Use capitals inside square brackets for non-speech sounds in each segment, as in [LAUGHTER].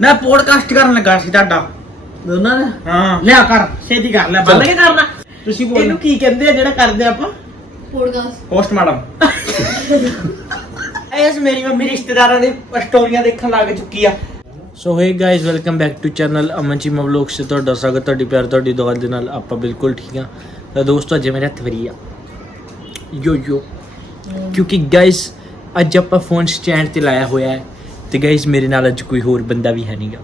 ਮੈਂ ਪੋਡਕਾਸਟ ਕਰਨ ਲੱਗਾ ਸੀ ਤੁਹਾਡਾ। ਦੋਨਾਂ ਦਾ? ਹਾਂ। ਲਿਆ ਕਰ ਛੇਤੀ ਕਰ ਲੈ। ਬੰਦ ਕੇ ਕਰਨਾ। ਤੁਸੀਂ ਬੋਲੋ। ਇਹਨੂੰ ਕੀ ਕਹਿੰਦੇ ਆ ਜਿਹੜਾ ਕਰਦੇ ਆਪਾਂ? ਪੋਡਕਾਸਟ ਪੋਸਟਮਾਰਟਮ ਐਸ ਮੇਰੀ ਮੰਮੀ ਰਿਸ਼ਤੇਦਾਰਾਂ ਦੀ ਸਟੋਰੀਆਂ ਦੇਖਣ ਲੱਗ ਚੁੱਕੀ ਆ। So hey guys welcome back to channel Aman Cheema vlog ਸੇ ਤੁਹਾਡਾ ਸਵਾਗਤ ਤੁਹਾਡੀ ਪਿਆਰ ਤੁਹਾਡੀ ਦੁਆ ਦੇ ਨਾਲ ਆਪਾਂ ਬਿਲਕੁਲ ਠੀਕ ਆ। ਤਾਂ ਦੋਸਤੋ ਅੱਜ ਮੇਰੇ ਹੱਥ ਵਰੀ ਆ। ਯੋ ਯੋ ਕਿਉਂਕਿ ਗਾਇਜ਼ ਅੱਜ ਆਪਾਂ ਫੋਨ ਸਟੈਂਡ ਤੇ ਲਾਇਆ ਹੋਇਆ ਹੈ। ਤੇ ਗਾਇਸ ਮੇਰੇ ਨਾਲ ਅੱਜ ਕੋਈ ਹੋਰ ਬੰਦਾ ਵੀ ਹੈ ਨਹੀਂਗਾ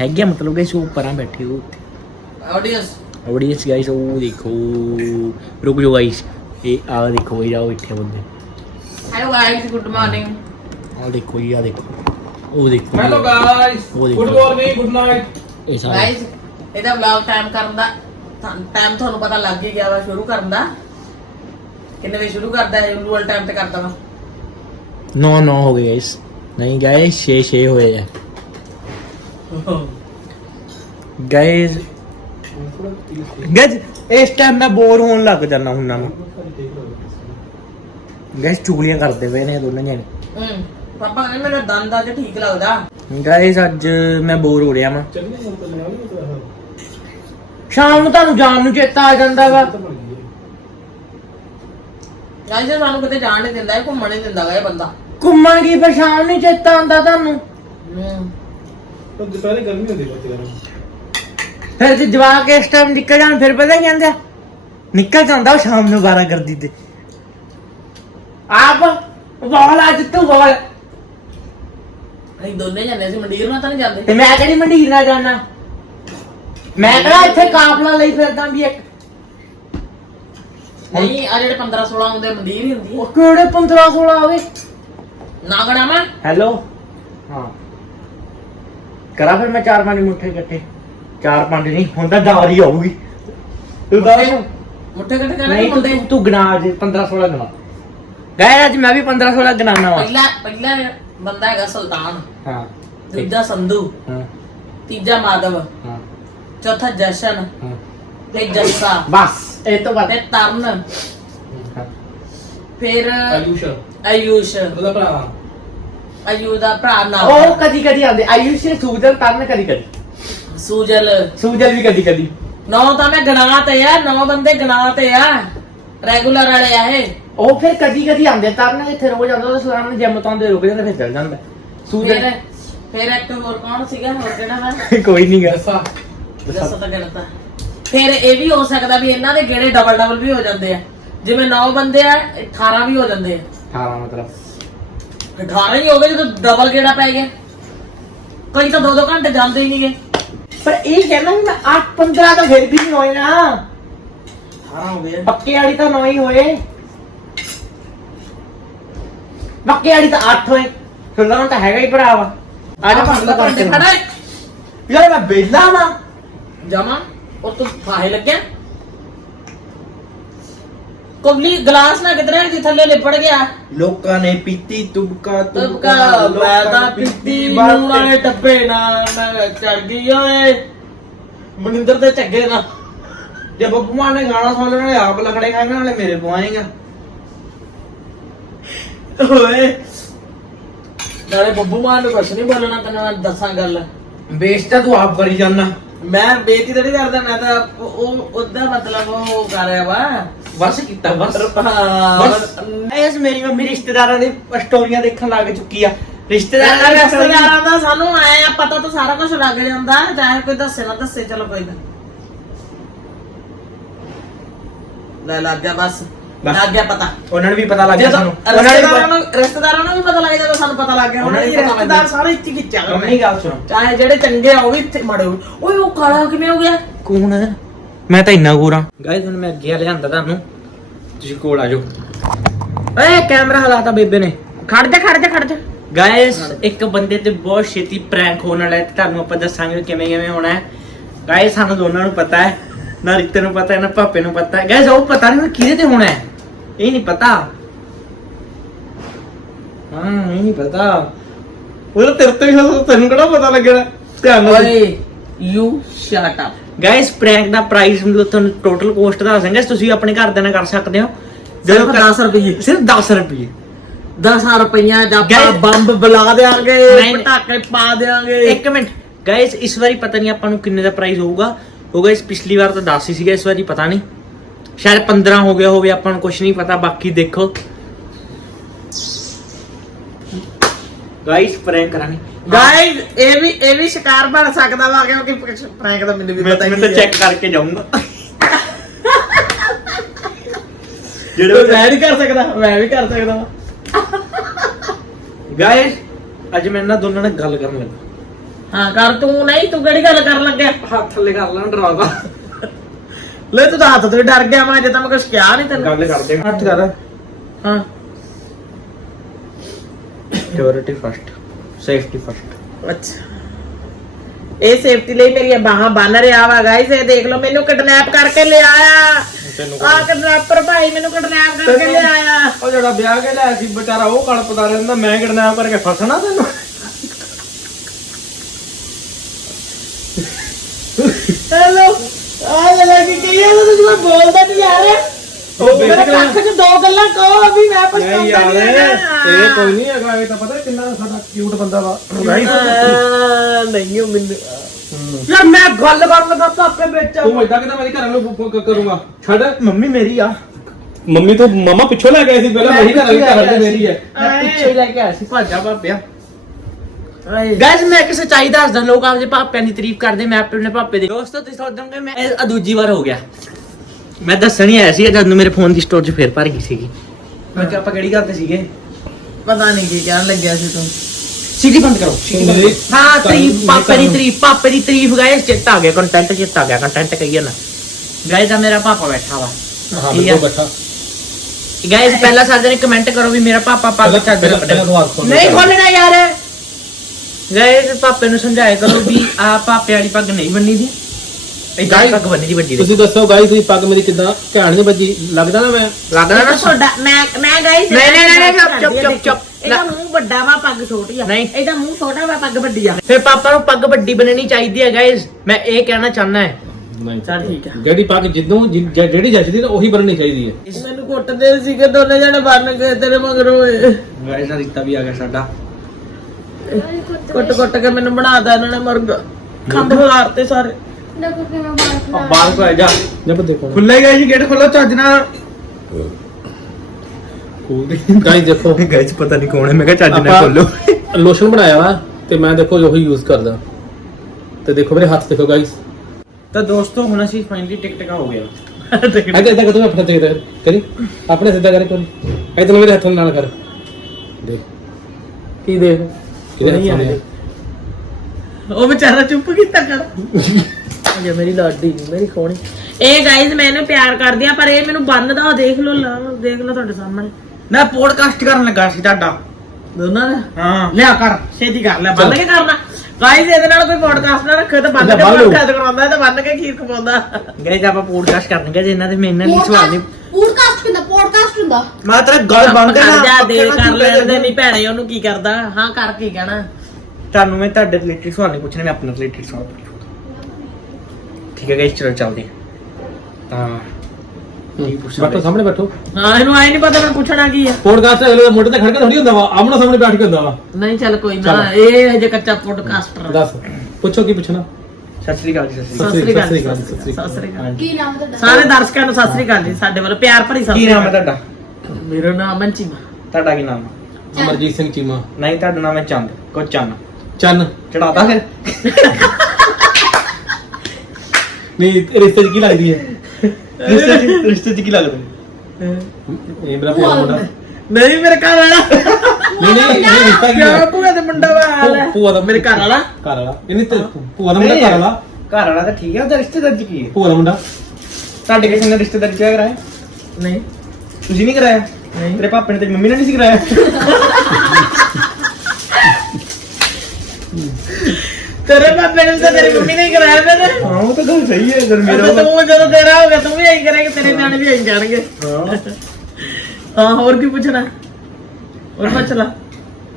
ਹੈਗਾ ਮਤਲਬ ਗਾਇਸ ਉਹ ਪਰਾਂ ਬੈਠੇ ਹੋ ਉੱਥੇ। ਆਡੀਅנס ਆਡੀਅנס ਗਾਇਸ ਉਹ ਦੇਖੋ ਰੁਕ ਜਾਓ ਗਾਇਸ ਇਹ ਆ ਦੇਖੋ ਇਹ ਜਾਓ ਇੱਥੇ ਬੰਦੇ। ਹੈਲੋ ਗਾਇਸ ਗੁੱਡ ਮਾਰਨਿੰਗ ਆ ਦੇਖੋ ਇਹ ਆ ਦੇਖੋ। ਉਹ ਦੇਖੋ hello guys good morning good night guys ਇਹਦਾ ਵਲੌਗ ਟਾਈਮ ਕਰਨ ਦਾ ਟਾਈਮ ਤੁਹਾਨੂੰ ਪਤਾ ਲੱਗ ਹੀ ਗਿਆ ਵਾ ਸ਼ੁਰੂ ਕਰਨ ਦਾ। ਕਿੰਨੇ ਵਜੇ ਸ਼ੁਰੂ ਕਰਦਾ ਹੈ ਯੂਜੂਅਲ ਟਾਈਮ ਤੇ ਕਰਦਾ ਵਾ। ਨੋ ਨੋ ਹੋ ਗਏ ਗਾਇਸ ਨਹੀਂ ਗਾਇਸ 6 6 ਹੋਏ ਆ। ਗਾਇਸ ਗੱਜ ਇਸ ਟਾਈਮ ਮੈਂ ਬੋਰ ਹੋਣ ਲੱਗ ਜਾਂਦਾ ਹੁੰਨਾ ਮੈਂ ਗਾਇਸ ਚੁਗਲੀਆਂ ਕਰਦੇ ਪਏ ਨੇ ਦੋਨੋਂ ਜਣੇ। ਹੂੰ ਪਾਪਾ ਕਹਿੰਦੇ ਮੇਰਾ ਦੰਦ ਅੱਜ ਠੀਕ ਲੱਗਦਾ। ਗਾਇਸ ਅੱਜ ਮੈਂ ਬੋਰ ਹੋ ਰਿਹਾ ਵਾਂ। ਸ਼ਾਮ ਨੂੰ ਤੁਹਾਨੂੰ ਜਾਣ ਨੂੰ ਚੇਤਾ ਆ ਜਾਂਦਾ ਵਾ। ਗਾਇਸ ਸਾਨੂੰ ਕਿਤੇ ਜਾਣ ਨਹੀਂ ਦਿੰਦਾ ਇਹ ਘੁੰਮਣ ਨਹੀਂ ਦਿੰਦਾ ਗਾ ਇਹ ਬੰਦਾ। ਘੁੰਮਣ ਕੀ ਫਿਰ ਸ਼ਾਮ ਨੂੰ ਚੇਤਾ ਆਉਂਦਾ ਤੁਹਾਨੂੰ। ਹੂੰ ਦੁਪਹਿਰੇ ਗਰਮੀ ਹੁੰਦੀ ਬਹੁਤ ਯਾਰ ਫਿਰ ਜੇ ਜਵਾਕ ਇਸ ਟਾਈਮ ਨਿਕਲ ਜਾਣ ਫਿਰ ਪਤਾ ਕੀ ਕਹਿੰਦਾ ਨਿਕਲ ਜਾਂਦਾ ਉਹ ਸ਼ਾਮ ਨੂੰ 12 ਕਰਦੀ ਤੇ। ਆਪ ਬੋਲ ਅੱਜ ਤੂੰ ਬੋਲ ਅਸੀਂ ਦੋਨੇ ਜਾਂਦੇ ਸੀ ਮੰਡੀਰ ਨਾਲ ਤਾਂ ਨਹੀਂ ਜਾਂਦੇ? ਤੇ ਮੈਂ ਕਿਹੜੀ ਮੰਡੀਰ ਨਾ ਜਾਣਾ? ਮੈਂ ਕਿਹੜਾ ਇੱਥੇ ਕਾਫਲਾ ਲਈ ਫਿਰਦਾ ਵੀ ਇੱਕ। ਨਹੀਂ ਆ ਜਿਹੜੇ 15 16 ਆਉਂਦੇ ਮੰਡੀਰ ਹੀ ਹੁੰਦੀ ਉਹ ਕਿਹੜੇ 15 16 ਆਵੇ ਨਾ ਗਣਾ ਮੈਂ। ਹੈਲੋ ਹਾਂ। ਕਰਾ ਫਿਰ ਮੈਂ ਚਾਰ ਪੰਜ ਮੁੱਠੇ ਇਕੱਠੇ। ਚਾਰ ਪੰਜ ਨਹੀਂ ਹੁਣ ਤਾਂ ਡਾਰੀ ਆਊਗੀ। ਤੂੰ ਦੱਸ ਮੁੱਠੇ ਕੱਟੇ ਕਰਨੇ ਨਹੀਂ ਹੁੰਦੇ ਤੂੰ ਤੂੰ ਗਣਾ ਅੱਜ 15 16 ਗਣਾ। ਗਏ ਅੱਜ ਮੈਂ ਵੀ 15 16 ਗਣਾਣਾ ਵਾ। ਪਹਿਲਾ ਪਹਿਲਾ ਬੰਦਾ ਹੈਗਾ ਸੁਲਤਾਨ। ਹਾਂ। ਦੂਜਾ ਸੰਧੂ। ਹਾਂ। ਤੀਜਾ ਮਾਧਵ। ਹਾਂ। ਚੌਥਾ ਜਸ਼ਨ। ਹਾਂ। ਤੇ ਜੱਸਾ। ਬਸ ਇਹ ਤੋਂ ਬਾਅਦ। ਤੇ ਤਰਨ। ਫਿਰ ਆਯੂਸ਼। ਆਯੂਸ਼। ਉਹਦਾ ਭਰਾ। ਆਯੂ ਦਾ ਭਰਾ ਨਾ ਉਹ ਕਦੀ ਕਦੀ ਆਉਂਦੇ। ਆਯੁਸ਼ ਸੂਜਲ ਤਰਨ ਕਦੀ ਕਦੀ। ਸੂਜਲ। ਸੂਜਲ ਵੀ ਕਦੀ ਕਦੀ। ਨੌ ਤਾਂ ਮੈਂ ਗਣਾ ਤੇ ਆ ਨੌ ਬੰਦੇ ਗਣਾ ਤੇ ਆ। ਰੈਗੂਲਰ ਵਾਲੇ ਆ ਇਹ। ਉਹ ਫਿਰ ਕਦੀ ਕਦੀ ਆਉਂਦੇ ਤਰਨ ਇੱਥੇ ਰੋਜ਼ ਆਉਂਦਾ ਤਾਂ ਸੁਰਾਮ ਨੂੰ ਜਿਮ ਤੋਂ ਆਉਂਦੇ ਰੁਕ ਜਾਂਦੇ ਫਿਰ ਚੱਲ ਜਾਂਦਾ। ਫਿਰ ਸੂਜਲ। ਫਿਰ ਇੱਕ ਹੋਰ ਕੌਣ ਸੀਗਾ? ਹੋਰ ਕਿਹੜਾ ਵਾ? [LAUGHS] ਕੋਈ ਨਹੀਂ ਗਾ। ਜੱਸਾ ਜੱਸਾ ਤਾਂ ਗਣਤਾ। ਫਿਰ ਇਹ ਵੀ ਹੋ ਸਕਦਾ ਵੀ ਇਹਨਾਂ ਦੇ ਗੇੜੇ ਡਬਲ ਡਬਲ ਵੀ ਹੋ ਜਾਂਦੇ ਆ। ਜਿਵੇਂ 9 ਬੰਦੇ ਆ 18 ਵੀ ਹੋ ਜਾਂਦੇ ਆ। 18 ਮਤਲਬ। 18 ਹੀ ਹੋ ਗਏ ਜਦੋਂ ਡਬਲ ਗੇੜਾ ਪੈ ਗਿਆ। ਕਈ ਤਾਂ 2-2 ਘੰਟੇ ਜਾਂਦੇ ਹੀ ਨਹੀਂਗੇ। ਪਰ ਇਹ ਕਹਿੰਦਾ ਵੀ ਮੈਂ 8 15 ਤਾਂ ਫਿਰ ਵੀ ਨਹੀਂ ਹੋਏ ਨਾ। 18 ਹੋ ਗਏ ਪੱਕੇ ਵਾਲੀ ਤਾਂ 9 ਹੀ ਹੋਏ। ਪੱਕੇ ਵਾਲੀ ਤਾਂ 8 ਹੋਏ। ਸੁਣਦਾ ਤਾਂ ਹੈਗਾ ਹੀ ਭਰਾ ਵਾ ਆ ਜਾ ਪੰਜ ਦਾ ਭਾਂਡੇ ਕਰਕੇ ਖੜਾ ਯਾਰ ਮੈਂ ਬੇਲਾ ਵਾਂ। ਜਮਾ ਉਹ ਤੂੰ ਫਾਹੇ ਲੱਗਿਆ? ਕੋਬਲੀ ਗਲਾਸ ਨਾ ਕਿਧਰੇ ਦੀ ਥੱਲੇ ਲਿਪੜ ਗਿਆ। ਲੋਕਾਂ ਨੇ ਪੀਤੀ ਤੁਬਕਾ ਤਬਕਾ ਮੈਂ ਤਾਂ ਪੀਤੀ ਮੂੰਹ ਵਾਲੇ ਟੱਬੇ ਨਾਲ ਮੈਂ ਚੜ ਗਈ ਓਏ। ਮਨਿੰਦਰ ਦੇ ਝੱਗੇ ਨਾਲ। ਜੇ ਬੱਬੂ ਮਾਨ ਨੇ ਗਾਣਾ ਸੁਣ ਲੈਣਾ ਨਾਲੇ ਆਪ ਲਖੜੇ ਖਾਏਗਾ ਨਾਲੇ ਮੇਰੇ ਪਵਾਏਗਾ ਓਏ। ਨਾਲੇ ਬੱਬੂ ਮਾਨ ਨੂੰ ਕੁਛ ਨਹੀਂ ਬੋਲਣਾ ਤੈਨੂੰ ਮੈਂ ਦੱਸਾਂ ਗੱਲ। ਬੇਸ ਤਾਂ ਤੂੰ ਆਪ ਕਰੀ ਜਾਂਦਾ ਮੈਂ ਬੇਇੱਜ਼ਤੀ ਤਾਂ ਨਹੀਂ ਕਰਦਾ ਮੈਂ ਤਾਂ ਉਹ- ਉਹ ਉਹਦਾ ਮਤਲਬ ਉਹ ਕਰ ਰਿਹਾ ਵਾ। ਵਰਸ ਕੀਤਾ ਵਰਸ ਬਸ। ਐਸ ਮੇਰੀ ਮੰਮੀ ਰਿਸ਼ਤੇਦਾਰਾਂ ਦੀ ਸਟੋਰੀਆਂ ਦੇਖਣ ਲੱਗ ਚੁੱਕੀ ਆ। ਰਿਸ਼ਤੇਦਾਰਾਂ ਦੀ ਰਿਸ਼ਤੇਦਾਰਾਂ ਦਾ ਸਾਨੂੰ ਆਏ ਆ ਪਤਾ ਤਾਂ ਸਾਰਾ ਕੁਝ ਲੱਗ ਜਾਂਦਾ ਚਾਹੇ ਕੋਈ ਦੱਸੇ ਨਾ ਦੱਸੇ ਚਲੋ ਕੋਈ ਨਾ। ਲੈ ਲੱਗ ਗਿਆ ਬਸ ਬਸ। ਲੱਗ ਗਿਆ ਪਤਾ। ਉਹਨਾਂ ਨੂੰ ਵੀ ਪਤਾ ਲੱਗ ਗਿਆ ਜਦੋਂ ਸਾਨੂੰ। ਉਹਨਾਂ ਨੇ ਰਿਸ਼ਤੇਦਾਰਾਂ ਨੂੰ ਰਿਸ਼ਤੇਦਾਰਾਂ ਨੂੰ ਵੀ ਪਤਾ ਲੱਗ ਜਾਂਦਾ ਸਾਨੂੰ ਪਤਾ ਲੱਗ ਗਿਆ। ਹੁਣ ਉਹਨਾਂ ਨੂੰ ਇਹ ਵੀ ਪਤਾ ਲੱਗ ਰਿਸ਼ਤੇਦਾਰ ਗਿਆ। ਸਾਰੇ ਇੱਥੇ ਖਿੱਚਿਆ ਕਰਦੇ ਮੰਮੀ ਗੱਲ ਸੁਣੋ। ਚਾਹੇ ਜਿਹੜੇ ਚੰਗੇ ਆ ਉਹ ਵੀ ਇੱਥੇ ਮੜੇ ਹੋਏ ਓਏ ਉਹ ਕਾਲਾ ਕਿਵੇਂ ਹੋ ਗਿਆ? ਕੌਣ ਹੈ? ਮੈਂ ਤਾਂ ਇੰਨਾ ਗੋਰਾ। ਗਾਇਸ ਹੁਣ ਮੈਂ ਅੱਗੇ ਲਿਆਂਦਾ ਤੁਹਾਨੂੰ। ਤੁਸੀਂ ਕੋਲ ਆ ਜਾਓ। ਏ ਕੈਮਰਾ ਹਲਾਤਾ ਬੇਬੇ ਨੇ। ਖੜ ਜਾ ਖੜ ਜਾ ਖੜ ਜਾ। ਗਾਇਸ ਇੱਕ ਬੰਦੇ ਤੇ ਬਹੁਤ ਛੇਤੀ ਪ੍ਰੈਂਕ ਹੋਣ ਵਾਲਾ ਹੈ। ਤੁਹਾਨੂੰ ਆਪਾਂ ਦੱਸਾਂਗੇ ਕਿਵੇਂ ਕਿਵੇਂ ਹੋਣਾ ਹੈ। ਗਾਇਸ ਸਾਨੂੰ ਦੋਨਾਂ ਨੂੰ ਪਤਾ ਹੈ। ਨਾ ਰਿੱਤੇ ਨੂੰ ਪਤਾ ਹੈ ਨਾ ਪਾਪੇ ਨੂੰ ਪਤਾ। ਹੈ ਗਾਇਸ ਉਹ ਪਤਾ ਨਹੀਂ ਕਿਹਦੇ ਤੇ ਹੋਣਾ ਹੈ। ਇਹ ਨਹੀਂ ਪਤਾ। ਹਾਂ ਇਹ ਨਹੀਂ ਪਤਾ। ਉਹ ਤੇਰੇ ਤੇ ਹੀ ਤੈਨੂੰ ਕਿਹੜਾ ਪਤਾ ਲੱਗਣਾ? ਧਿਆਨ ਨਾਲ ਓਏ you shut up guys prank the price ਮਤਲਬ ਤੁਹਾਨੂੰ ਟੋਟਲ ਕੋਸਟ ਦੱਸ ਦਾਂਗੇ ਤੁਸੀਂ ਆਪਣੇ ਘਰਦਿਆਂ ਨਾਲ ਕਰ ਸਕਦੇ ਹੋ। ਸਿਰਫ ਕਰ- 10 ਰੁਪਏ ਸਿਰਫ 10 ਰੁਪਏ 10 ਰੁਪਈਆ ਦਾ ਆਪਾਂ ਬੰਬ ਬੁਲਾ ਦੇਾਂਗੇ। ਪਟਾਕੇ ਪਾ ਦੇਾਂਗੇ ਇੱਕ ਮਿੰਟ। ਗਾਇਸ ਇਸ ਵਾਰੀ ਪਤਾ ਨਹੀਂ ਆਪਾਂ ਨੂੰ ਕਿੰਨੇ ਦਾ ਪ੍ਰਾਈਸ ਹੋਊਗਾ। ਉਹ ਗਾਇਸ ਪਿਛਲੀ ਵਾਰ ਤਾਂ 10 ਹੀ ਸੀਗਾ ਇਸ ਵਾਰੀ ਪਤਾ ਨਹੀਂ। ਸ਼ਾਇਦ 15 ਹੋ ਗਿਆ ਹੋਵੇ ਆਪਾਂ ਨੂੰ ਕੁਝ ਨਹੀਂ ਪਤਾ ਬਾਕੀ ਦੇਖੋ। ਗਾਇਸ ਪ੍ਰੈਂਕ ਕਰਾਂਗੇ। ਗਾਇਜ਼ ਇਹ ਵੀ ਇਹ ਵੀ ਸ਼ਿਕਾਰ ਬਣ ਸਕਦਾ ਵਾ ਕਿਉਂਕਿ ਪ੍ਰੈਂਕ ਦਾ ਮੈਨੂੰ ਵੀ ਪਤਾ ਹੀ ਮੈਂ ਨਹੀਂ ਤਾਂ ਚੈੱਕ ਕਰਕੇ ਜਾਊਂਗਾ। ਜਿਹੜੇ ਮੈਂ ਨਹੀਂ ਕਰ ਸਕਦਾ ਮੈਂ ਵੀ ਕਰ ਸਕਦਾ ਵਾ। ਗਾਇਸ ਅੱਜ ਮੈਂ ਇਹਨਾਂ ਦੋਨਾਂ ਨਾਲ ਗੱਲ ਕਰਨ ਲੱਗਾ। ਹਾਂ ਕਰ ਤੂੰ ਨਹੀਂ ਤੂੰ ਕਿਹੜੀ ਗੱਲ ਕਰਨ ਲੱਗਿਆ? ਹੱਥ ਥੱਲੇ ਕਰ ਲੈਣ ਡਰਾਵਾ ਲੈ ਤੂੰ ਤਾਂ ਹੱਥ ਤੇ ਡਰ ਗਿਆ ਮੈਂ ਜੇ ਤਾਂ ਮੈਂ ਕੁਝ ਕਿਹਾ ਨਹੀਂ ਤੈਨੂੰ। ਗੱਲ ਕਰਦੇ ਹੱਥ ਕਰ। ਹਾਂ। ਸਿਕਿਉਰਿਟੀ ਫਸਟ ਸੇਫਟੀ ਫਸਟ ਅੱਛਾ। ਇਹ ਸੇਫਟੀ ਲਈ ਮੇਰੀਆਂ ਬਾਹਾਂ ਬੰਨ ਰਿਹਾ ਵਾ ਗਾਇਸ ਇਹ ਦੇਖ ਲਓ ਮੈਨੂੰ ਕਿਡਨੈਪ ਕਰਕੇ ਲੈ ਆਇਆ ਤੈਨੂੰ ਆ ਕਿਡਨੈਪਰ ਭਾਈ ਮੈਨੂੰ ਕਿਡਨੈਪ ਕਰਕੇ ਲੈ ਆਇਆ ਉਹ ਜਿਹੜਾ ਵਿਆਹ ਕੇ ਲਿਆ ਸੀ ਵਿਚਾਰਾ ਉਹ ਕਲਪਦਾ ਰਹਿੰਦਾ ਮੈਂ ਕਿਡਨੈਪ ਕਰਕੇ ਫਸਣਾ ਤੈਨੂੰ ਹੈਲੋ ਆ ਲੈ ਲੈ ਕੇ ਕੀ ਹੈ ਤੂੰ ਮੈਂ ਬੋਲਦਾ ਨਹੀਂ ਯਾਰ ਉਹ ਮੇਰੇ basically- ਕੱਖ ਚ ਦੋ ਗੱਲਾਂ ਕਹੋ ਅਭੀ ਮੈਂ ਨਹੀਂ ਪਛਤਾਉਂਦਾ ਯਾਰ ਨਹੀਂ ਇਹ ਕੋਈ ਨਹੀਂ ਹੈਗਾ ਇਹ ਤਾਂ ਪਤਾ ਕਿੰਨਾ ਸਾਡਾ ਕਿਊਟ ਬੰਦਾ ਵਾ। ਆ, ਨਹੀਂ ਉਹ ਮੈਨੂੰ ਯਾਰ ਮੈਂ ਗੱਲ ਕਰਨ ਲੱਗਾ ਪਾਪੇ ਵਿੱਚ। ਤੂੰ ਇਦਾਂ ਕਿਦਾਂ ਮੇਰੀ ਘਰ ਨੂੰ ਕਰੂੰਗਾ। ਛੱਡ। ਮੰਮੀ ਮੇਰੀ ਆ। ਮੰਮੀ ਤੋਂ ਮਮਾ ਪਿੱਛੋਂ ਲੈ ਕੇ ਆਈ ਸੀ ਪਹਿਲਾਂ ਮੇਰੀ ਘਰ ਵਾਲੀ ਘਰ ਦੀ ਮੇਰੀ ਹੈ। ਮੈਂ ਪਿੱਛੇ ਹੀ ਲੈ ਕੇ ਆਇਆ ਸੀ। ਭਾਜਾ ਭਾਪਿਆ ਗਾਇਸ ਮੈਂ ਇੱਕ ਸੱਚਾਈ ਦੱਸਦਾ ਲੋਕ ਆਪਦੇ ਪਾਪਿਆਂ ਦੀ ਤਾਰੀਫ ਕਰਦੇ ਮੈਂ ਆਪਣੇ ਪਾਪੇ ਦੀ। ਦੋਸਤੋ ਤੁਸੀਂ ਸੋਚੋਗੇ ਮੈਂ ਇਹ ਆ ਦੂਜੀ ਵਾਰ ਹੋ ਗਿਆ। ਮੈਂ ਦੱਸਣ ਹੀ ਆਇਆ ਸੀ ਜਦ ਨੂੰ ਮੇਰੇ ਫੋਨ ਦੀ ਸਟੋਰੇਜ ਫੇਰ ਭਰ ਗਈ ਸੀਗੀ। ਮੈਂ ਕਿਹਾ ਆਪਾਂ ਕਿਹੜੀ ਕਰਦੇ ਸੀਗੇ? ਪਤਾ ਨਹੀਂ ਕੀ ਕਹਿਣ ਲੱਗਿਆ ਸੀ ਤੂੰ। ਸੀਡੀ ਬੰਦ ਕਰੋ ਹਾਂ ਤਾਰੀਫ ਪਾਪੇ ਦੀ ਤਾਰੀਫ ਪਾਪੇ ਦੀ ਤਾਰੀਫ ਗਾਇਸ ਚਿੱਤ ਆ ਗਿਆ ਕੰਟੈਂਟ ਚਿੱਤ ਆ ਗਿਆ ਕੰਟੈਂਟ ਕਹੀਏ ਨਾ ਗਾਇਸ ਆ ਮੇਰਾ ਪਾਪਾ ਬੈਠਾ ਵਾ। ਹਾਂ ਠੀਕ ਬਿਲਕੁਲ ਹੈ ਬੱਠਾ। ਗਾਇਸ ਪਹਿਲਾਂ ਸਾਰੇ ਜਣੇ ਕਮੈਂਟ ਕਰੋ ਵੀ ਮੇਰਾ ਪਾਪਾ ਪੱਗ ਪਹਿਲਾਂ- ਚੱਜ ਪਹਿਲਾਂ- ਨਾਲ ਪਹਿਲਾਂ ਤੂੰ ਹੱਥ ਖੋਲ। ਨਹੀਂ ਖੋਲਣਾ ਯਾਰ। ਗਾਇਸ ਪਾਪੇ ਨੂੰ ਸਮਝਾਇਆ ਕਰੋ ਵੀ ਆ ਪਾਪੇ ਵਾਲੀ ਪੱਗ ਨਹੀਂ ਬੰਨੀ ਦੀ। ਇਦਾਂ ਪੱਗ ਬੰਨੀ ਦੀ ਵੱਡੀ ਦੀ। ਤੁਸੀਂ ਦੱਸੋ ਗਾਈਸ ਦੀ ਪੱਗ ਮੇਰੀ ਕਿਦਾਂ? ਘੈਣ ਨਹੀਂ ਵੱਜੀ? ਲੱਗਦਾ ਨਾ ਮੈਂ। ਲੱਗਦਾ ਨਾ? ਤੁਹਾਡਾ ਮੈਂ ਮੈਂ ਗਾਇਸ ਨਹੀਂ, ਨਹੀਂ, ਨਹੀਂ, ਨਹੀਂ, ਚੁੱਪ, ਚੁੱਪ, ਚੁੱਪ, ਚੁੱਪ। ਇਹਦਾ ਮੂੰਹ ਵੱਡਾ ਵਾ ਪੱਗ ਛੋਟੀ ਆ। ਨਹੀਂ। ਇਹਦਾ ਮੂੰਹ ਛੋਟਾ ਵਾ ਪੱਗ ਵੱਡੀ ਆ। ਫਿਰ ਪਾਪਾ ਨੂੰ ਪੱਗ ਵੱਡੀ ਬੰਨਣੀ ਚਾਹੀਦੀ ਹੈ ਗਾਇਸ ਮੈਂ ਇਹ ਕਹਿਣਾ ਚਾਹੁੰਦਾ ਹੈ। ਨਹੀਂ। ਚੱਲ ਠੀਕ ਆ। ਜਿਹੜੀ ਪੱਗ ਜਿੱਦੋਂ ਜਿ- ਜਿਹੜੀ ਜੱਜਦੀ ਨਾ ਉਹੀ ਬਣਨੀ ਚਾਹੀਦੀ ਹੈ ਮੈਨੂੰ ਕੁੱਟਦੇ ਸੀਗੇ ਦੋਨੇ ਜਣੇ ਬੰਨ ਕੇ ਤੇਰੇ ਮਗਰ ਹੋਏ ਗਾਇਸ ਦਾ ਰਿਸ਼ਤਾ ਵੀ ਆ ਗਿਆ ਸਾਡਾ। ਕੁੱਟ ਕੁੱਟ ਕੇ ਮੈਨੂੰ ਬਣਾਤਾ ਇਹਨਾਂ ਨੇ ਮੁਰਗ। ਖੰਭ ਖਲਾਰਤੇ ਸਾਰੇ। ਦੇਖੋ ਕਿਵੇਂ ਬਾਲ ਆ ਬਾਹਰ ਕੋ ਆ ਜਾ। ਜਬ ਦੇਖੋ। ਖੁੱਲਾ ਹੀ ਗਾਇਸ ਗੇਟ ਖੋਲੋ ਚੱਜ ਨਾਲ। ਗਾਈਸ ਦੇਖੋ। ਗਾਇਸ ਪਤਾ ਨਹੀਂ ਕੌਣ ਹੈ ਮੈਂ ਕਿਹਾ ਚੱਜ ਨਾਲ ਆਪਾਂ ਖੋਲੋ ਲੋਸ਼ਨ ਬਣਾਇਆ ਵਾ ਤੇ ਮੈਂ ਦੇਖੋ ਉਹੀ ਯੂਜ਼ ਕਰਦਾ। ਤੇ ਦੇਖੋ ਮੇਰੇ ਹੱਥ ਦੇਖੋ ਗਾਈਸ ਤਾਂ ਦੋਸਤੋ ਹੁਣ ਅਸੀਂ ਫਾਈਨਲੀ ਟਿਕਟਕਾ ਹੋ ਗਿਆ ਇੱਧਰ ਇੱਧਰ ਕਰ ਤੂੰ ਆਪਣੇ ਕਰੀ। ਸਿੱਧਾ ਕਰ ਕਰੀ ਇੱਧਰ ਮੇਰੇ ਹੱਥ ਨਾਲ ਕਰ। ਦੇਖ। ਕੀ ਦੇਖ। ਇਹਦੇ ਹੱਥ ਉਹ ਵਿਚਾਰਾ ਚੁੱਪ ਕੀਤਾ ਕਰ। ਅਜੇ ਮੇਰੀ ਲਾਡੀ ਨਹੀਂ ਮੇਰੀ ਖੋਣੀ। ਇਹ ਗਾਇਜ਼ ਮੈਂ ਇਹਨੂੰ ਪਿਆਰ ਕਰਦੀ ਆ ਪਰ ਇਹ ਮੈਨੂੰ ਬੰਨਦਾ ਦੇਖ ਲਓ ਲਾ ਦੇਖ ਲਓ ਤੁਹਾਡੇ ਸਾਹਮਣੇ। ਮੈਂ ਪੋਡਕਾਸਟ ਕਰਨ ਲੱਗਾ ਸੀ ਤੁਹਾਡਾ। ਦੋਨਾਂ ਦਾ? ਹਾਂ। ਲਿਆ ਕਰ। ਛੇਤੀ ਕਰ ਲੈ ਬੰਨ ਕੇ ਕਰਨਾ। ਗਾਇਜ਼ ਇਹਦੇ ਨਾਲ ਕੋਈ ਪੋਡਕਾਸਟ ਨਾ ਰੱਖੇ ਤਾਂ ਅੱਛਾ, ਕੇ। ਪੋਡਕਾਸਟ ਕਰਾਉਂਦਾ ਤੇ ਬੰਨ ਕੇ ਖੀਰ ਖਵਾਉਂਦਾ। ਗਾਇਸ ਆਪਾਂ ਪੋਡਕਾਸਟ ਕਰਨਗੇ ਜੇ ਇਹਨਾਂ ਦੇ ਮੈਂ ਇਹਨਾਂ ਲਈ ਸਵਾਲ ਨਹੀਂ ਪੋਡਕਾਸਟ ਹੁੰਦਾ ਪੋਡਕਾਸਟ ਹੁੰਦਾ? ਮੈਂ ਤੇਰਾ ਗੱਲ ਬੰਦ ਕਰ ਜਾ ਦੇ ਨਾਲ ਕਰ ਚੁੱਪ ਲੈਣ ਦੇ ਜਾ। ਨਹੀਂ ਭੈਣੇ ਉਹਨੂੰ ਕੀ ਕਰਦਾ? ਹਾਂ ਕਰ ਕੀ ਕਹਿਣਾ? ਤੁਹਾਨੂੰ ਮੈਂ ਤੁਹਾਡੇ ਰਿਲੇਟਡ ਸਵਾਲ ਨਹੀਂ ਪੁੱਛਣੇ ਮੈਂ ਆਪਣੇ ਰਿਲੇਟਡ ਸਵਾਲ ਪੁੱਛੂੰਗਾ। ਠੀਕ ਹੈ ਗਾਇਸ ਚਲੋ ਚੱਲਦੇ ਹਾਂ। ਤਾਂ ਕੀ ਪੁੱਛਣਾ ਬੈਠੋ ਸਾਹਮਣੇ ਬੈਠੋ। ਹਾਂ ਇਹਨੂੰ ਆਏ ਨਹੀਂ ਪਤਾ ਮੈਂ ਪੁੱਛਣਾ ਕੀ ਆ। ਪੋਡਕਾਸਟ ਅਗਲੇ ਦੇ ਮੋਢੇ ਤੇ ਖੜ ਕੇ ਥੋੜੀ ਹੁੰਦਾ ਵਾ ਆਮਣਾ ਸਾਹਮਣੇ ਬੈਠ ਕੇ ਹੁੰਦਾ ਵਾ। ਨਹੀਂ ਚੱਲ ਕੋਈ ਨਾ। ਇਹ ਹਜੇ ਕੱਚਾ ਪੋਡਕਾਸਟਰ ਦੱਸ ਪੁੱਛੋ ਕੀ ਪੁੱਛਣਾ। ਸਤਿ ਸ੍ਰੀ ਅਕਾਲ ਜੀ ਸਤਿ ਸ੍ਰੀ ਸਤਿ ਸ੍ਰੀ ਅਕਾਲ ਸਤਿ ਜੀ, ਸ੍ਰੀ ਅਕਾਲ, ਸਤਿ ਸ੍ਰੀ ਅਕਾਲ। ਕੀ ਨਾਮ ਹੈ ਤੁਹਾਡਾ? ਸਾਰੇ ਦਰਸ਼ਕਾਂ ਨੂੰ ਸਤਿ ਸ੍ਰੀ ਅਕਾਲ ਜੀ ਸਾਡੇ ਵੱਲੋਂ ਪਿਆਰ ਭਰੀ ਸਤਿ ਅਕਾਲ ਕੀ ਸ੍ਰੀ ਨਾਮ ਹੈ ਅਕਾਲ। ਤੁਹਾਡਾ? ਮੇਰਾ ਨਾਮ ਮਨਚੀਮਾ ਤੁਹਾਡਾ ਕੀ ਨਾਮ? ਹੈ ਅਮਰਜੀਤ ਸਿੰਘ ਚੀਮਾ। ਨਹੀਂ ਤੁਹਾਡਾ ਨਾਮ ਹੈ ਚੰਦ ਕੋ ਚੰਨ। ਚੰਨ। ਚੜਾਤਾ ਫਿਰ? ਨਹੀਂ ਰਿਸ਼ਤੇ 'ਚ ਕੀ ਲੱਗਦੀ ਹੈ? ਰਿਸ਼ਤੇ ਚ ਰਿਸ਼ਤੇ ਚ ਕੀ ਲੱਗਦਾ ਇਹ ਮੇਰਾ ਭੂਆ ਦਾ ਮੁੰਡਾ। ਨਹੀਂ ਮੇਰੇ ਘਰ ਵਾਲਾ। ਨਹੀਂ ਨਹੀਂ ਇਹ ਰਿਸ਼ਤਾ ਕੀ ਕਿਆ ਹੈ ਭੂਆ ਦੇ ਮੁੰਡਾ ਵਾ ਹਾਲ ਹੈ। ਭੂਆ ਦਾ ਮੇਰੇ ਘਰ ਵਾਲਾ। ਘਰ ਵਾਲਾ। ਇਹ ਨਹੀਂ ਤੇ ਭੂਆ ਦਾ ਮੁੰਡਾ ਘਰ ਵਾਲਾ। ਘਰ ਵਾਲਾ ਤਾਂ ਠੀਕ ਹੈ ਉਹਦਾ ਰਿਸ਼ਤੇਦਾਰ ਚ ਕੀ ਹੈ? ਭੂਆ ਦਾ ਮੁੰਡਾ। ਤੁਹਾਡੇ ਕਿਸੇ ਨੇ ਰਿਸ਼ਤੇਦਾਰ ਚ ਕਰਾਇਆ ਨਹੀਂ। ਤੁਸੀਂ ਨਹੀਂ ਕਰਾਇਆ? ਨਹੀਂ। ਤੇਰੇ ਪਾਪੇ ਨੇ ਤੇ ਮੰਮੀ ਨੇ ਨਹੀਂ ਸੀ ਕਰਾਇਆ? ਤੇਰੇ ਪਾਪੇ ਨੇ ਤਾਂ ਤੇਰੀ ਮੰਮੀ ਨੇ ਹੀ ਕਰਾਇਆ ਫਿਰ ਹਾਂ ਉਹ ਤਾਂ ਗੱਲ ਸਹੀ ਹੈ ਜਦ ਅੱਛਾ, ਤੂੰ ਜਦੋਂ ਤੇਰਾ ਹੋ ਗਿਆ ਤੂੰ ਵੀ ਐਂ ਕਰੇਂਗੇ ਤੇਰੇ ਨਿਆਣੇ ਵੀ ਐਂ ਜਾਣਗੇ। ਹਾਂ ਹਾਂ ਹੋਰ ਕੀ ਪੁੱਛਣਾ? ਹੋਰ ਪੁੱਛ ਲਾ।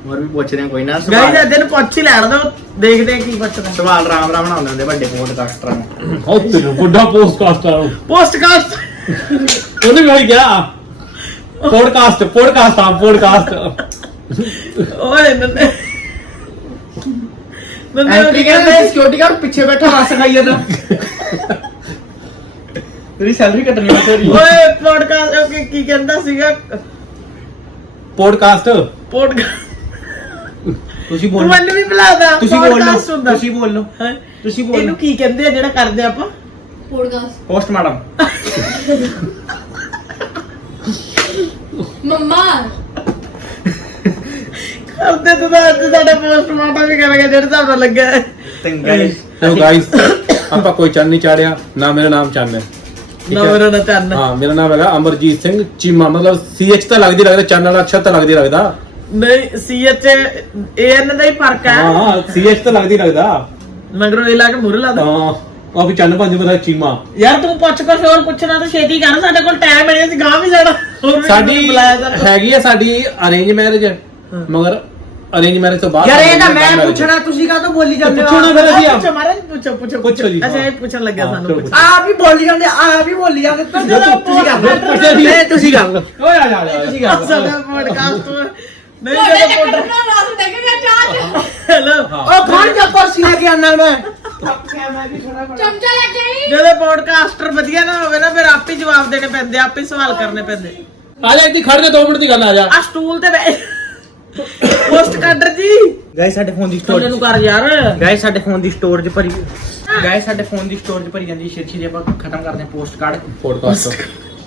ਹੋਰ ਵੀ ਪੁੱਛ ਰਹੇ ਕੋਈ ਨਾ। ਗਾਈਜ਼ ਸਵਾਲ ਅੱਜ ਨੂੰ ਪੁੱਛ ਹੀ ਲੈਣ ਦੋ ਦੇਖਦੇ ਆ ਕੀ ਪੁੱਛਦਾ। ਸਵਾਲ ਰਾਮ ਰਾਮ ਬਣਾਉਂਦੇ ਹੁੰਦੇ ਵੱਡੇ ਪੋਡਕਾਸਟਰਾਂ ਨੂੰ। ਹੋ ਤੈਨੂੰ ਵੱਡਾ ਪੋਡਕਾਸਟ ਆ ਪੋਸਟਕਾਸਟ ਉਹਨੇ ਵੀ ਹੋਈ ਗਿਆ ਪੋਡਕਾਸਟ ਪੋਡਕਾਸਟ ਆ ਪੋਡਕਾਸਟ ਓਏ ਨੰਨੇ ਐਂਟਰੀ ਕੀ ਕਹਿੰਦੇ ਸਿਕਿਉਰਿਟੀ ਗਾਰਡ ਪਿੱਛੇ ਬੈਠਾ ਰਸ ਖਾਈ ਜਾਂਦਾ। ਤੇਰੀ ਸੈਲਰੀ ਕੱਟਣੀ ਮੈਂ ਤੇਰੀ। ਓਏ ਪੋਡਕਾਸਟ ਕੀ ਕੀ ਕਹਿੰਦਾ ਸੀਗਾ? ਪੋਡਕਾਸਟ ਪੋਡਕਾਸਟ ਤੁਸੀਂ ਤੂੰ ਬੋਲੋ ਮੈਨੂੰ ਵੀ ਬੁਲਾਦਾ। ਤੁਸੀਂ ਬੋਲੋ podcast ਹੁੰਦਾ। ਤੁਸੀਂ ਬੋਲੋ ਹੈਂ? ਤੁਸੀਂ ਬੋਲੋ ਇਹਨੂੰ ਕੀ ਕਹਿੰਦੇ ਆ ਜਿਹੜਾ ਕਰਦੇ ਆਪਾਂ? Podcast postmortem mama. ਕਰਦੇ ਤੂੰ ਤਾਂ ਅੱਜ ਸਾਡਾ ਪੋਸਟਮਾਰਟਮ ਵੀ ਕਰਾਂਗੇ ਜਿਹੜੇ ਹਿਸਾਬ ਨਾਲ ਲੱਗਾ। ਹੈ। ਤੰਗਾ ਹੈਲੋ ਗਾਇਸ ਆਪਾਂ ਕੋਈ ਚੰਨ ਨਹੀਂ ਚਾੜਿਆ ਨਾ ਮੇਰਾ ਨਾਮ ਚੰਨ ਹੈ। ਠੀਕ ਨਾ ਹੈ? ਮੇਰਾ ਨਾ ਚੰਨ। ਹਾਂ ਮੇਰਾ ਨਾਮ ਹੈਗਾ ਅਮਰਜੀਤ ਸਿੰਘ ਚੀਮਾ। ਮਤਲਬ ਸੀਐਚ ਤਾਂ ਲੱਗਦੀ ਲੱਗਦਾ ਚੰਨ ਵਾਲਾ ਅਕਸ਼ਰ ਤਾਂ ਲੱਗਦੀ ਲੱਗਦਾ। ਨਹੀਂ ਸੀਐਚ ਏਐਨ ਦਾ ਹੀ ਫ਼ਰਕ ਹੈ। ਹਾਂ ਹਾਂ ਸੀਐਚ ਤਾਂ ਲੱਗਦੀ ਲੱਗਦਾ। ਮਗਰੋਂ ਇਹ ਲਾ ਕੇ ਮੂਰੇ ਲਾ ਦੇ। ਹਾਂ ਉਹ ਵੀ ਚੰਨ ਪੰਜ ਪਤਾ ਚੀਮਾ। ਯਾਰ ਤੂੰ ਪੁੱਛ ਕੁਛ ਹੋਰ ਪੁੱਛਣਾ ਤਾਂ ਛੇਤੀ ਕਰ ਸਾਡੇ ਕੋਲ ਟਾਈਮ ਨਹੀਂ ਅਸੀਂ ਗਾਂ ਵੀ ਜਾਣਾ। ਹੋਰ ਵੀ ਸਾਡੀ ਬੁਲਾਇਆ। ਹੈਗੀ ਆ ਸਾਡੀ ਅਰੇਂਜ ਮੈਰਿਜ ਮਗਰ ਅਰੇਂਜ ਮੈਰਿਜ ਤੋਂ ਬਾਅਦ ਯਾਰ ਇਹ ਤਾਂ ਸਾਡੀ ਮੈਂ ਪੁੱਛਣਾ ਤੁਸੀਂ ਕਾਹ ਤੋਂ ਬੋਲੀ ਜਾਂਦੇ ਪੁੱਛੋ ਨਾ ਫਿਰ ਅਸੀਂ ਆ ਪੁੱਛੋ ਮਹਾਰਾਜ ਪੁੱਛੋ ਪੁੱਛੋ ਪੁੱਛੋ ਜੀ, ਅੱਛਾ ਹਾਂ। ਇਹ ਪੁੱਛਣ ਲੱਗਿਆ ਹਾਂ, ਸਾਨੂੰ। ਚਲੋ ਪੁੱਛ। ਆ ਵੀ ਬੋਲੀ ਜਾਂਦੇ ਆ ਵੀ ਬੋਲੀ ਜਾਂਦੇ। ਜਦੋਂ ਤੁਸੀਂ ਕਰ ਲਓ ਪੁੱਛੋ ਤੁਸੀਂ ਕਰ ਲਓ ਓਏ ਆ ਜਾ ਆ ਜਾ, ਤੁਸੀਂ ਕਰ ਲਓ ਸਾਡਾ ਪੋਡਕਾਸਟ ਨਹੀਂ ਤੁਹਾਡੇ ਜਦੋਂ ਚੱਕਰ ਪੋਡ ਨਾਲ ਰਾਤ ਦੇਖੇਗਾ ਚਾਹ ਹੈਲੋ ਉਹ ਖਾਣ ਜਾ ਕੁਰਸੀ ਲੈ ਕੇ ਆਣਾ ਮੈਂ। ਚਮਚਾ ਲੈ ਕੇ ਆਈ। ਜਦੋਂ ਪੋਡਕਾਸਟਰ ਵਧੀਆ ਨਾ ਹੋਵੇ ਨਾ ਫਿਰ ਆਪੇ ਹੀ ਜਵਾਬ ਦੇਣੇ ਪੈਂਦੇ ਆਪੇ ਹੀ ਸਵਾਲ ਕਰਨੇ ਪੈਂਦੇ। ਆ ਜਾ ਇੱਥੇ ਖੜ ਜਾ 2 ਮਿੰਟ ਦੀ ਗੱਲ ਆ ਜਾ। ਆ ਸਟੂਲ ਤੇ ਬੈ ਪੋਸਟ ਕੱਢਰ ਜੀ। ਗਾਇਸ ਸਾਡੇ ਫੋਨ ਦੀ ਥੱਲੇ ਨੂੰ ਸਟੋਰੇਜ ਕਰ ਯਾਰ। ਗਾਇਸ ਸਾਡੇ ਫੋਨ ਦੀ ਸਟੋਰੇਜ ਭਰੀ ਗਾਇਸ ਸਾਡੇ ਫੋਨ ਦੀ ਸਟੋਰੇਜ ਭਰੀ ਜਾਂਦੀ ਛੇਤੀ ਛੇਤੀ ਆਪਾਂ ਖਤਮ ਕਰਦੇ ਹਾਂ ਪੋਸਟ ਕਾਰਡ ਪੋਡਕਾਸਟ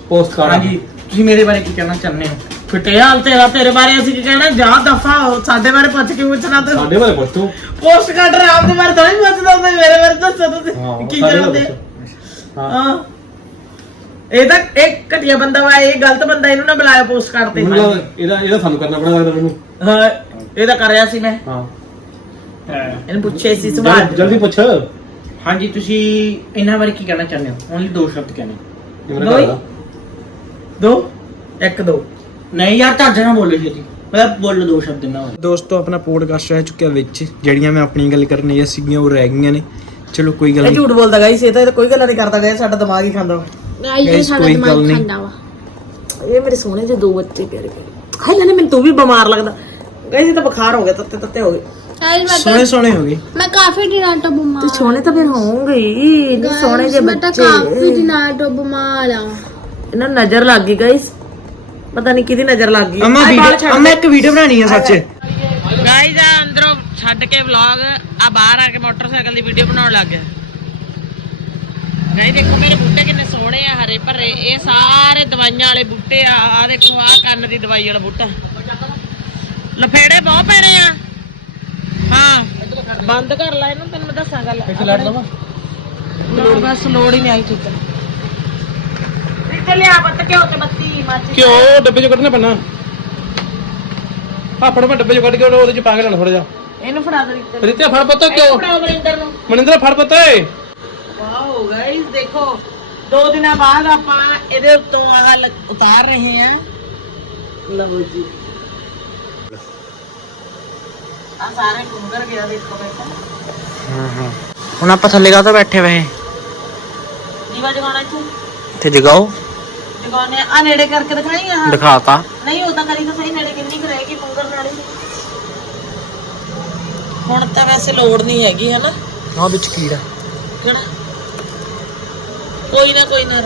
ਪੋਸਟ ਕਰ ਹਾਂਜੀ ਤੁਸੀਂ ਮੇਰੇ ਬਾਰੇ ਕੀ ਕਹਿਣਾ ਚਾਹੁੰਦੇ ਹੋ? ਫਿੱਟੇ ਹਾਲ ਤੇਰਾ ਤੇਰੇ ਬਾਰੇ ਅਸੀਂ ਕੀ ਕਹਿਣਾ? ਜਾ ਦਫਾ ਸਾਡੇ ਬਾਰੇ ਪੁੱਛ ਕੇ ਪੁੱਛਣਾ ਤੇ ਸਾਡੇ ਬਾਰੇ ਪੁੱਛ ਤੂੰ। ਪੋਸਟ ਕੱਢ ਰਾਮ ਦੇ ਬਾਰੇ ਤਾਂ ਨਹੀਂ ਪੁੱਛਦਾ ਹੁੰਦਾ ਮੇਰੇ ਬਾਰੇ ਦੱਸੋ ਤੁਸੀਂ। ਕੀ ਪੁੱਛ। ਹਾਂ। ਇਹ ਤਾਂ ਇੱਕ ਘਟੀਆ ਬੰਦਾ ਵਾ ਇਹ ਗਲਤ ਬੰਦਾ ਇਹਨੂੰ ਨਾ ਬੁਲਾਇਆ ਪੋਸਟ ਕਾਰਡ ਤੇ। ਇਹਦਾ ਇਹਦਾ ਸਾਨੂੰ ਕਰਨਾ ਬੜਾ ਲੱਗਦਾ ਮੈਨੂੰ ਹਾਂ ਇਹ ਤਾਂ ਕਰ ਰਿਹਾ ਸੀ ਮੈਂ। ਹਾਂ। ਇਹਨੂੰ ਪੁੱਛੇ ਸੀ ਸਵਾਲ। ਜਲਦੀ- ਜਲਦੀ ਪੁੱਛ। ਹਾਂਜੀ ਤੁਸੀਂ ਇਹਨਾਂ ਬਾਰੇ ਕੀ ਕਹਿਣਾ ਚਾਹੁੰਦੇ ਹੋ? ਓਨਲੀ ਦੋ ਸ਼ਬਦ ਕਹਿਣੇ? ਦਾ ਇੱਕ ਦੋ। ਨਹੀਂ ਯਾਰ ਤੁਹਾਡੇ ਨਾਲ ਬੋਲੋ ਛੇਤੀ ਮਤਲਬ ਬੋਲੋ ਦੋ ਸ਼ਬਦ ਬਾਰੇ। ਦੋਸਤੋ ਆਪਣਾ ਪੋਡਕਾਸਟ ਰਹਿ ਚੁੱਕਿਆ ਵਿੱਚ ਜਿਹੜੀਆਂ ਮੈਂ ਆਪਣੀ ਗੱਲ ਕਰਨੀਆਂ ਸੀਗੀਆਂ ਉਹ ਰਹਿ ਗਈਆਂ ਨੇ। ਚਲੋ ਕੋਈ ਗੱਲ ਇਹ ਨਹੀਂ। ਝੂਠ ਬੋਲਦਾ ਗਾਈਸ ਇਹ ਤਾਂ ਕੋਈ ਗੱਲ ਨਹੀਂ ਕਰਦਾ ਗਾਇਸ ਸਾਡਾ ਦਿਮਾਗ ਹੀ ਖਾਂਦਾ ਵਾ। ਗਾਈਸ Guys, ਸਾਡਾ ਕੋਈ ਦਿਮਾਗ ਗੱਲ ਨਹੀਂ। ਖਾਂਦਾ ਵਾ। ਇਹ ਮੇਰੇ ਸੋਹਣੇ ਜਿਹੇ ਦੋ ਬੱਚੇ ਪਿਆਰੇ ਪਿਆਰੇ। ਹਾਏ ਜਾਨੇ ਮੈਨੂੰ ਤੂੰ ਵੀ ਬਿਮਾਰ ਲੱਗਦਾ। ਇਹ ਤਾਂ ਬੁਖਾਰ ਹੋ ਗਿਆ ਤੱਤੇ ਤੱਤੇ ਹੋ ਗਏ। ਮੈਂ ਸੋਹਣੇ ਸੋਹਣੇ ਹੋ ਗਏ। ਮੈਂ ਕਾਫੀ ਦਿਨਾਂ ਤੋਂ ਬਿਮਾਰ ਤੂੰ ਸੋਹਣੇ ਤਾਂ ਫਿਰ ਹੋਣਗੇ ਹੀ ਨਹੀਂ ਸੋਹਣੇ ਜਿਹੇ ਮੈਂ ਤਾਂ ਬੱਚੇ। ਕਾਫੀ ਦਿਨਾਂ ਤੋਂ ਬਿਮਾਰ ਆ। ਇਹਨਾਂ ਨੂੰ ਨਜ਼ਰ ਲੱਗ ਗਈ ਗਾਈਸ ਪਤਾ ਨਹੀਂ ਕਿਹਦੀ ਨਜ਼ਰ ਲੱਗ ਗਈ। ਅਮਾ ਵੀਡੀਓ ਅਮਾ ਇੱਕ ਵੀਡੀਓ ਬਣਾਣੀ ਹੈ ਸੱਚ। ਗਾਈਸ ਆ ਅੰਦਰੋਂ ਛੱਡ ਕੇ ਵਲੌਗ ਆ ਬਾਹਰ ਆ ਕੇ ਮੋਟਰਸਾਈਕਲ ਦੀ ਵੀਡੀਓ ਬਣਾਉਣ ਲੱਗ ਗਿਆ ਗਾਈ ਦੇਖੋ ਮੇਰੇ ਬੂਟੇ ਕਿੰਨੇ ਸੋਹਣੇ ਆ ਹਰੇ ਭਰੇ। ਇਹ ਸਾਰੇ ਦਵਾਈਆਂ ਵਾਲੇ ਬੂਟੇ ਆ। ਆ ਦੇਖੋ ਆ ਕੰਨ ਦੀ ਦਵਾਈ ਵਾਲਾ ਬੂਟਾ। ਲਫੇੜੇ ਬਹੁਤ ਪੈਣੇ ਆ। ਹਾਂ। ਬੰਦ ਕਰ ਲੈ ਇਹਨੂੰ ਤੈਨੂੰ ਮੈਂ ਦੱਸਾਂ ਗੱਲ। ਇੱਥੇ ਲੈਟ ਲਵਾਂ? ਲੋੜ ਬਸ ਲੋੜ ਹੀ ਨਹੀਂ ਆਈ ਹੈ ਇੱਥੇ ਲਿਆ ਬੱਤ ਕਿਉਂ ਤੇ ਬੱਤੀ ਮੱਚ ਕਿਉਂ ਡੱਬੇ ਚੋਂ ਕੱਢਣਾ ਪੈਣਾ। ਫੜ ਮੈਂ ਡੱਬੇ ਚੋਂ ਕੱਢ ਕੇ ਉਹਦੇ ਚ ਪਾ ਕੇ ਲੈਣਾ ਥੋੜਾ ਜਿਹਾ। ਇਹਨੂੰ ਫੜਾ ਦੇ ਪ੍ਰੀਤਿਆ ਫੜ ਪਤਾ ਕਿਉਂ ਮਨਿੰਦਰ ਫੜ ਪਤਾ। ਏ ਵਾਓ ਗਾਇਸ ਦੇਖੋ ਦੋ ਦਿਨਾਂ ਬਾਅਦ ਆਪਾਂ ਇਹਦੇ ਉੱਤੋਂ ਆਹ ਲ- ਉਤਾਰ ਰਹੇ ਹਾਂ। ਲਓ ਜੀ। ਆ ਸਾਰੇ ਕੁੰਗਰ ਗਿਆ ਦੇਖੋ ਬੇਟਾ ਹਾਂ ਹਾਂ। ਹੁਣ ਆਪਾਂ ਥੱਲੇ ਕਾ ਬੈਠੇ ਵੇ ਦੀਵਾ ਜਗਾਉਣਾ ਇੱਥੇ? ਤੇ ਜਗਾਓ। ਜਗਾਉਣੇ ਆ ਨੇੜੇ ਕਰਕੇ ਦਿਖਾਈ ਆ। ਦਿਖਾਤਾ। ਨਹੀਂ ਉਹ ਤਾਂ ਕਰੀ ਤਾਂ ਸਹੀ ਨੇੜੇ ਕਿੰਨੀ ਕੁ ਰਹੇਗੀ ਕੁੰਗਰ ਨਾਲੀ। ਹੁਣ ਤਾਂ ਵੈਸੇ ਲੋੜ ਨਹੀਂ ਹੈਗੀ ਹਨਾ? ਹਾਂ ਵਿੱਚ ਕੀੜਾ। ਕਿਹੜਾ? कोई ना कोई ना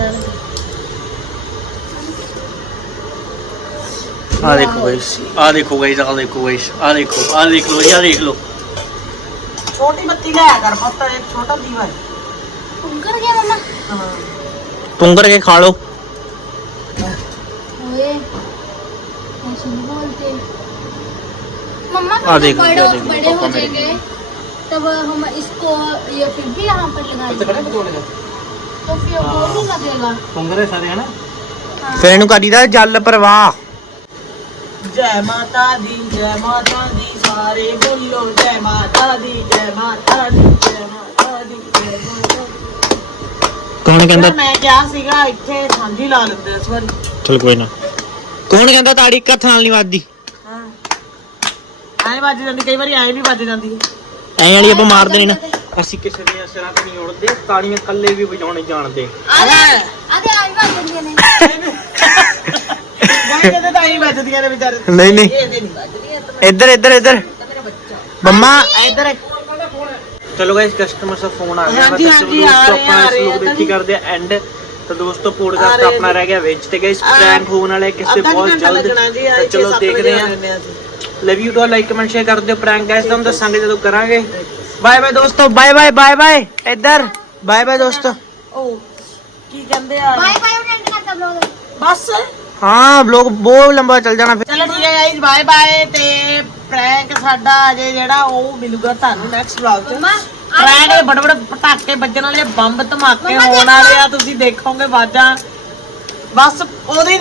आ देखो गाइस आ देखो गाइस आ देखो गाइस आ देखो आ देख लो या देख लो। छोटी बत्ती लाया कर पत्ता एक छोटा दीवा है। टुंकर क्या मम्मा टुंकर हाँ। के खा लो। ओए ऐसे नहीं बोलते मम्मा आ देखो बड़े बड़े हो जाएँगे। तब हम इसको ये फिर भी यहाँ पर लगा देंगे। ਫਿਰ ਇਹਨੂੰ ਕਰੀਦਾ ਜਲ ਪ੍ਰਵਾਹ। ਜੈ ਮਾਤਾ ਦੀ ਜੈ ਮਾਤਾ ਦੀ ਸਾਰੇ ਬੋਲੋ ਜੈ ਮਾਤਾ ਦੀ ਜੈ ਮਾਤਾ ਦੀ ਕੌਣ ਕਹਿੰਦਾ? ਮੈਂ ਕਿਹਾ ਸੀਗਾ ਇੱਥੇ ਸਾਂਝੀ ਲਾ ਲੈਂਦੇ ਇਸ ਵਾਰੀ। ਚਲ ਕੋਈ ਨਾ। ਕੌਣ ਕਹਿੰਦਾ ਤਾੜੀ ਇੱਕ ਨਾਲ ਨਹੀਂ ਵੱਜਦੀ? ਹਾਂ। ਐਂ ਵੱਜ ਜਾਂਦੀ ਕਈ ਵਾਰੀ ਐਂ ਵੀ ਵੱਜ ਜਾਂਦੀ ਹੈ। ਐਂ ਵਾਲੀ ਆਪਾਂ ਮਾਰਦੇ ਨਹੀਂ ਨਾ। ਅਸੀਂ ਕਿਸੇ ਦੀਆਂ ਸਿਰਾਂ ਤੇ ਨਹੀਂ ਉੜਦੇ ਤਾੜੀਆਂ ਕੱਲੇ ਵੀ ਵਜਾਉਣੇ ਜਾਣਦੇ। ਨਹੀਂ ਨਹੀਂ। ਇੱਧਰ ਇੱਧਰ ਇੱਧਰ। ਮੰਮਾ। ਇੱਧਰ ਚਲੋ ਗਾਇਸ ਕਸਟਮਰ ਦਾ ਫੋਨ ਆ ਗਿਆ। ਹਾਂਜੀ, ਹਾਂਜੀ, ਆ ਰਹੇ ਆ, ਆ ਰਹੇ ਆ, ਕੀ ਕਰਦੇ ਆ ਐਂਡ ਤਾਂ ਦੋਸਤੋ ਪੋਡਕਾਸਟ ਆਪਣਾ ਰਹਿ ਗਿਆ ਵਿੱਚ ਤੇ ਗਾਇਸ ਪ੍ਰੈਂਕ ਹੋਣ ਵਾਲਾ ਕਿਸੇ ਬਹੁਤ ਜਲਦ ਚਲੋ ਦੇਖਦੇ ਆ love you too like comment share ਕਰ ਪ੍ਰੈਂਕ ਗਾਇਸ ਤੁਹਾਨੂੰ ਦੱਸਾਂਗੇ ਜਦੋਂ ਕਰਾਂਗੇ। ਬਾਏ ਬਾਏ ਦੋਸਤੋ ਬਾਏ ਬਾਏ ਬਾਏ ਬਾਏ। ਇੱਧਰ ਬਾਏ ਬਾਏ ਦੋਸਤੋ। ਉਹ ਕੀ ਕਹਿੰਦੇ ਆ? ਬਾਏ ਬਾਏ ਉਹ ਐਂਡ ਕਰਤਾ ਬਲੌਗ ਬਸ। ਹਾਂ ਬਲੌਗ ਬਹੁਤ ਲੰਬਾ ਚੱਲ ਜਾਣਾ ਫਿਰ। ਚਲੋ ਠੀਕ ਹੈ ਗਾਇਸ ਬਾਏ ਬਾਏ। ਤੇ ਪ੍ਰੈਂਕ ਸਾਡਾ ਅਜੇ ਜਿਹੜਾ ਉਹ ਮਿਲੂਗਾ ਤੁਹਾਨੂੰ ਨੈਕਸਟ ਵਲੌਗ ਚ। ਪ੍ਰੈਂਕ ਦੇ ਬੜੇ ਬੜੇ ਪਟਾਕੇ ਵੱਜਣ ਵਾਲੇ ਬੰਬ ਧਮਾਕੇ ਹੋਣ ਵਾਲੇ ਆ ਤੁਸੀਂ ਦੇਖੋਗੇ ਬਸ ਉਹਦੇ ਹੀ